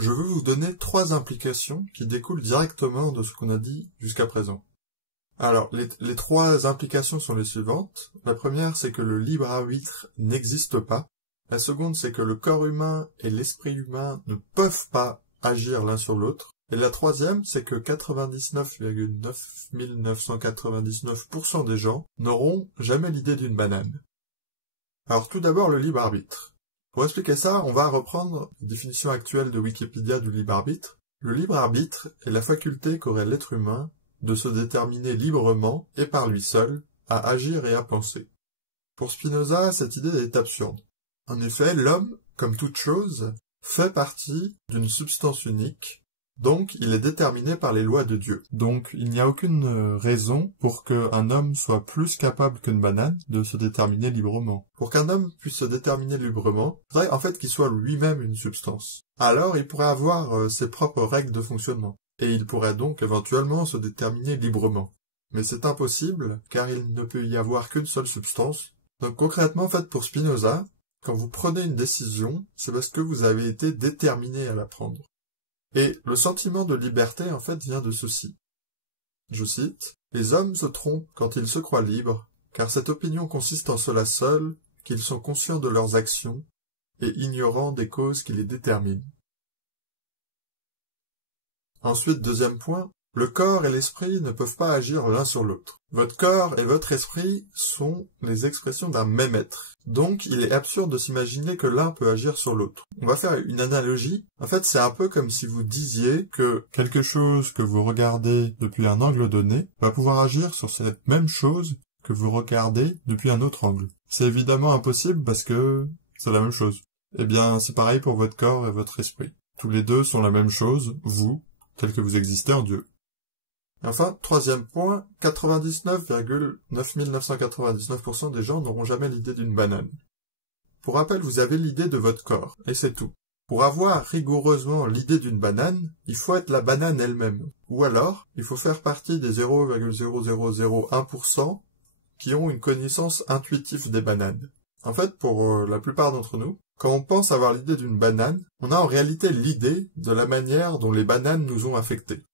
je veux vous donner 3 implications qui découlent directement de ce qu'on a dit jusqu'à présent. Alors, les 3 implications sont les suivantes. La première, c'est que le libre arbitre n'existe pas. La seconde, c'est que le corps humain et l'esprit humain ne peuvent pas agir l'un sur l'autre. Et la troisième, c'est que 99,9999% des gens n'auront jamais l'idée d'une banane. Alors tout d'abord, le libre arbitre. Pour expliquer ça, on va reprendre la définition actuelle de Wikipédia du libre arbitre. Le libre arbitre est la faculté qu'aurait l'être humain de se déterminer librement et par lui seul à agir et à penser. Pour Spinoza, cette idée est absurde. En effet, l'homme, comme toute chose, fait partie d'une substance unique, donc il est déterminé par les lois de Dieu. Donc il n'y a aucune raison pour qu'un homme soit plus capable qu'une banane de se déterminer librement. Pour qu'un homme puisse se déterminer librement, il faudrait en fait qu'il soit lui-même une substance. Alors il pourrait avoir ses propres règles de fonctionnement, et il pourrait donc éventuellement se déterminer librement. Mais c'est impossible, car il ne peut y avoir qu'une seule substance. Donc concrètement, en fait, pour Spinoza, quand vous prenez une décision, c'est parce que vous avez été déterminé à la prendre. Et le sentiment de liberté, en fait, vient de ceci. Je cite, « Les hommes se trompent quand ils se croient libres, car cette opinion consiste en cela seul, qu'ils sont conscients de leurs actions et ignorants des causes qui les déterminent. » Ensuite, deuxième point, le corps et l'esprit ne peuvent pas agir l'un sur l'autre. Votre corps et votre esprit sont les expressions d'un même être. Donc, il est absurde de s'imaginer que l'un peut agir sur l'autre. On va faire une analogie. En fait, c'est un peu comme si vous disiez que quelque chose que vous regardez depuis un angle donné va pouvoir agir sur cette même chose que vous regardez depuis un autre angle. C'est évidemment impossible parce que c'est la même chose. Eh bien, c'est pareil pour votre corps et votre esprit. Tous les deux sont la même chose, vous, tel que vous existez en Dieu. Et enfin, troisième point, 99,9999% des gens n'auront jamais l'idée d'une banane. Pour rappel, vous avez l'idée de votre corps, et c'est tout. Pour avoir rigoureusement l'idée d'une banane, il faut être la banane elle-même. Ou alors, il faut faire partie des 0,0001% qui ont une connaissance intuitive des bananes. En fait, pour la plupart d'entre nous, quand on pense avoir l'idée d'une banane, on a en réalité l'idée de la manière dont les bananes nous ont affectés.